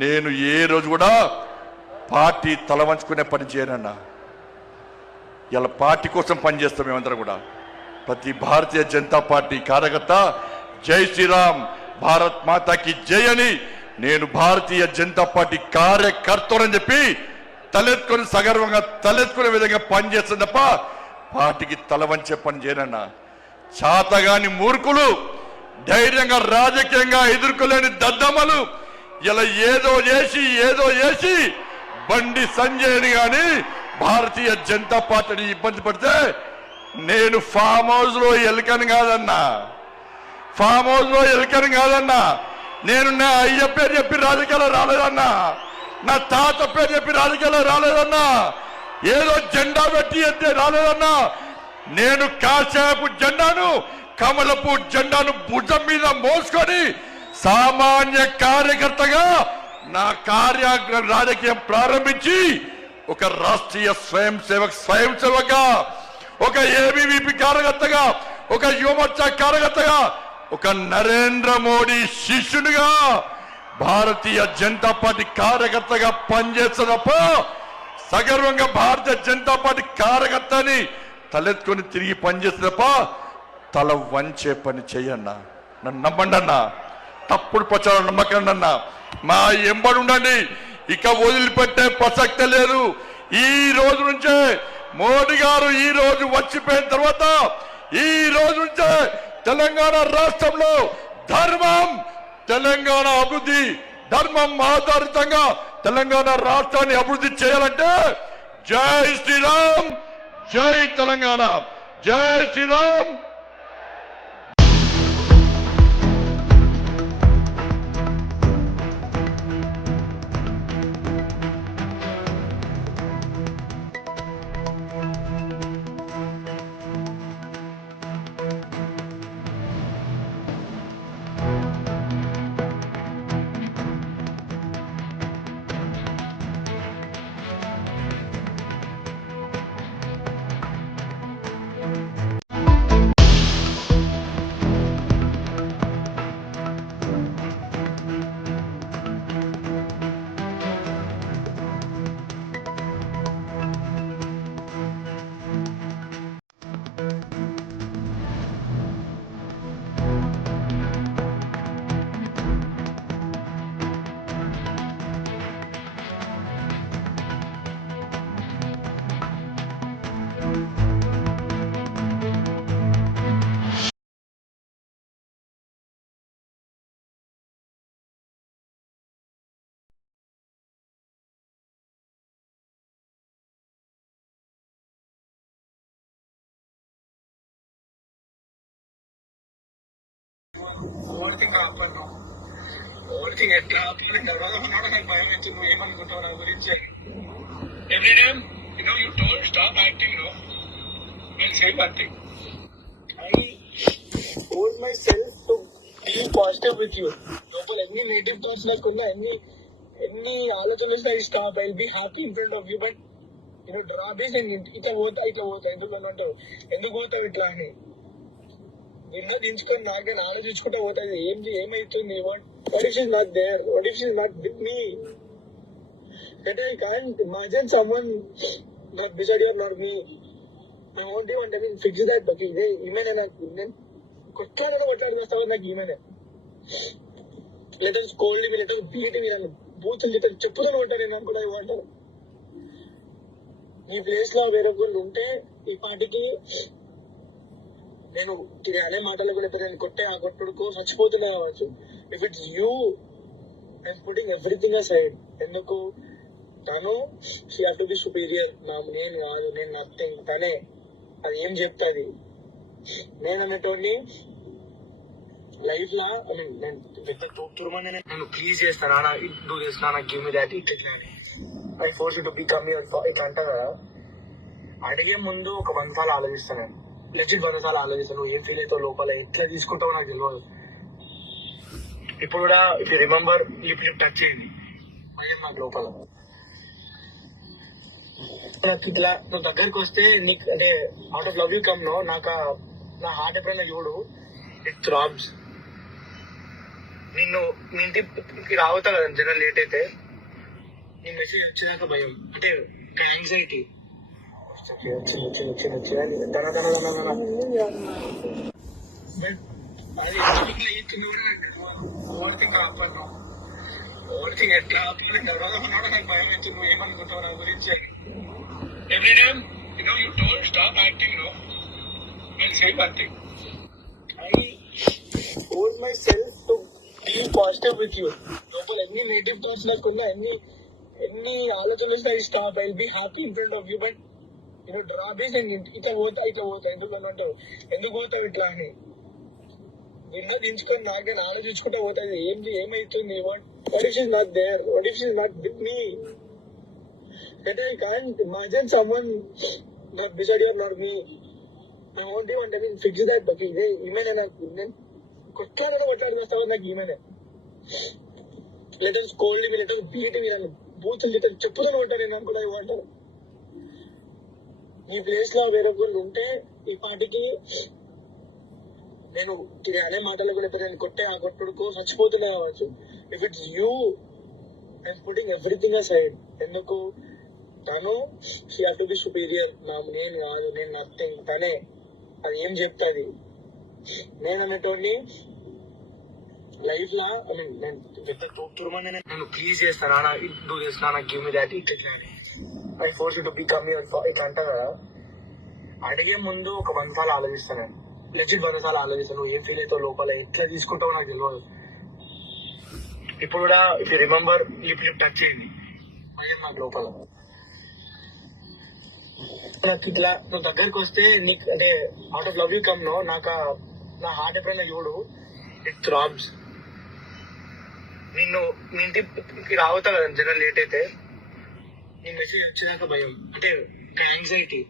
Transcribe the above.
నేను ఏ రోజు కూడా పార్టీ తల వంచుకునే పని చేయనన్నా. ఇలా పార్టీ కోసం పనిచేస్తాం మేమందరం కూడా. ప్రతి భారతీయ జనతా పార్టీ కార్యకర్త జై శ్రీరామ్, భారత్ మాతాకి జై అని నేను భారతీయ జనతా పార్టీ కార్యకర్తనని చెప్పి తలెత్తుకొని సగర్వంగా తలెత్తుకునే విధంగా పనిచేస్తుంది తప్ప పార్టీకి తల వంచే పని చేయనన్నా. చాతగాని మూర్ఖులు, ధైర్యంగా రాజకీయంగా ఎదుర్కోలేని దద్దమ్మలు ఇలా ఏదో చేసి బండి సంజయ్ని గాని భారతీయ జనతా పార్టీని ఇబ్బంది పడితే నేను ఫామ్ హౌస్ లో ఎలుకని కాదన్నా, ఫామ్ హౌస్ లో ఎలుకని కాదన్నా. నేను నా అయ్య పేరు చెప్పి రాజకీయాల్లో రాలేదన్నా, నా తాత పేరు చెప్పి రాజకీయాల్లో రాలేదన్నా, ఏదో జెండా పెట్టి ఎత్తే రాలేదన్నా. నేను కాశాపు జెండాను, కమలపు జెండాను భుజం మీద మోసుకొని సామాన్య కార్యకర్తగా నా రాజకీయం ప్రారంభించి ఒక రాష్ట్రీయ స్వయం సేవకగా, ఒక ఏబీవీపీ కార్యకర్తగా, ఒక యువమోర్చా కార్యకర్తగా, ఒక నరేంద్ర మోడీ శిష్యునిగా భారతీయ జనతా పార్టీ కార్యకర్తగా పనిచేస్తున్నప్ప సగర్వంగా భారతీయ జనతా పార్టీ కార్యకర్తని తలెత్తుకొని తిరిగి పనిచేస్తున్నప్ప తల వంచే పని చెయ్యన్నా. నన్ను నమ్మండి అన్నా, తప్పుడు ప్రచారం నమ్మకండి అన్నా. మా ఎంబడి ఉండండి, ఇక వదిలిపెట్టే ప్రసక్తే లేదు. ఈ రోజు నుంచే మోడీ గారు ఈ రోజు వచ్చిపోయిన తర్వాత ఈ రోజు నుంచే తెలంగాణ రాష్ట్రంలో ధర్మం, తెలంగాణ అభివృద్ధి, ధర్మం ఆధారితంగా తెలంగాణ రాష్ట్రాన్ని అభివృద్ధి చేయాలంటే జై శ్రీరామ్, జై తెలంగాణ, జై శ్రీరామ్. ఓవర్థింగ్ ఆపను, ఓవర్థింగ్ ఎట్లా ఆపని తర్వాత ఉన్నాడు. నాకు భయం వచ్చి నువ్వు ఏమనుకుంటావు నా గురించి. Every time you told stop acting, no will save acting. I told myself to be positive with you. లోపల ఎన్ని నెగిటివ్ థాట్స్ లేకున్నా, ఎన్ని ఆలోచనలు వస్తే I stop, I will be happy in front of you. But డ్రాబేస్ నేను ఇట్లా పోతా ఎందుకు అంటావు, ఎందుకు పోతావు ఇట్లా అని దించుకొని నాకు నేను ఆలోచించుకుంటా పోతుంది. ఏమైతుంది, what if she's not there, what if she's not with me, that I can't imagine someone not beside you or not me. I want you and I mean fix that. But ఈమెనే నాకు నేను కొట్లాడేస్తావు, నాకు ఈమెనే లేదా scold me లేదా beating నన్ను బూతులు చెప్పుతూనే ఉంటాను. నేను కూడా ఇవ్వంటాను. ఈ ప్లేస్ లో వేరొకళ్ళు ఉంటే ఈ పార్టీకి నేను అనే మాటలు కూడా నేను కొట్టే ఆ కొట్టుడుకో చచ్చిపోతున్నా కావచ్చు. If it's you I'm putting everything aside. ఎందుకు తను she have to be superior, నేను కాదు, నేను నథింగ్, తనే అది ఏం చెప్తాది. నేను అనేటోని లైఫ్ లా నేను పెద్ద తోపుతురమని నేను ప్లీజ్ చేస్తాను, డూ దిస్ నా, గివ్ మీ దాట్, ఇట్లా I force you to become your ఇట్లా అంటా కదా. అడిగే ముందు ఒక 100 సార్లు ఆలోచిస్తాను, నేను లెజిట్ 100 సార్లు ఆలోచిస్తాను. నువ్వు ఏం ఫీల్ అవుతావు లోపల, ఎట్లా తీసుకుంటావు నాకు తెలియదు. ఇప్పుడు కూడా if you remember lip touch చేయండి మళ్ళీ నాకు లోపల. నాకు ఇట్లా నువ్వు దగ్గరికి వస్తే నీకు అంటే out of love you come no, నాకు నా హార్ట్ ఎప్పుడైనా చూడు, ఇట్ థ్రాబ్స్. నిన్ను మీ ఇంటికి రావుతా కదా జర లేట్ అయితే నీ మెసేజ్ వచ్చినాక భయం అంటే యాంగ్జైటీ అది ఓవర్ థింక్ ఆపను ఓవర్ థింక్ ఎట్లా ఆపను తర్వాత నాకు భయం వచ్చి నువ్వు ఏమనుకుంటావు నా గురించి every time you told stop acting no and same acting I told myself to be positive with you. లోపల ఎన్ని నెగిటివ్ థాట్స్ నాకున్నా ఎన్ని ఆలోచనలు వస్తే I stop I be happy in front of you but డ్రాబేస్ అండ్ ఇట్లా పోతా ఎందుకు అంటావు ఎందుకు పోతావు ఇట్లా అని నిన్న దించుకొని నాకు నేను ఆలోచించుకుంటా పోతుంది ఏమైతుంది what if is not there what if is not with me but I can't imagine someone not beside your not me I want you and I mean fix that but ఈమెనే నాకు నేను కొట్లాడుకొస్తావు నాకు ఈమెనే లెటర్ కోల్డింగ్ letter beating నన్ను బూతులు letter చెప్పుతూనే ఉంటాను నేను అనుకుంటా ఇవ్వంటారు ఈ ప్లేస్ లో వేరొకరు ఉంటే ఈ పాటికి నేను అనే మాటలు కూడా నేను కొట్టే ఆ కొట్టుడుకు చచ్చిపోతున్నా కావచ్చు if it's you I putting everything aside ఎందుకు తను she have to be superior నేను కాదు నేను నథింగ్ తనే అది ఏం చెప్తాది నేను అనేటోని లైఫ్ లా నేను పెద్ద తోపుతురమని నేను ప్లీజ్ చేస్తాను డూ చేస్తున్నా నాకు గివ్ మీ దాట్ ఇట్లా I force you to become your ఇట్లా అంటా కదా అడిగే ముందు ఒక 100 సార్లు ఆలోచిస్తాను లెజిట్ 100 సార్లు ఆలోచిస్తాను నువ్వు ఏం ఫీల్ అవుతావు లోపల ఎట్లా తీసుకుంటావు నాకు తెలియదు ఇప్పుడు కూడా if you remember lip touch చేయండి అదే నాకు లోపల నాకు ఇట్లా నువ్వు దగ్గరికి వస్తే నీకు అంటే out of love you come no నాకు నా హార్ట్ ఎప్పుడైనా చూడు ఇట్ థ్రాబ్స్ నిన్ను మీ ఇంటికి రావుతా కదా జర లేట్ అయితే నీ మెసేజ్ వచ్చినాక భయం అంటే యాంగ్జైటీ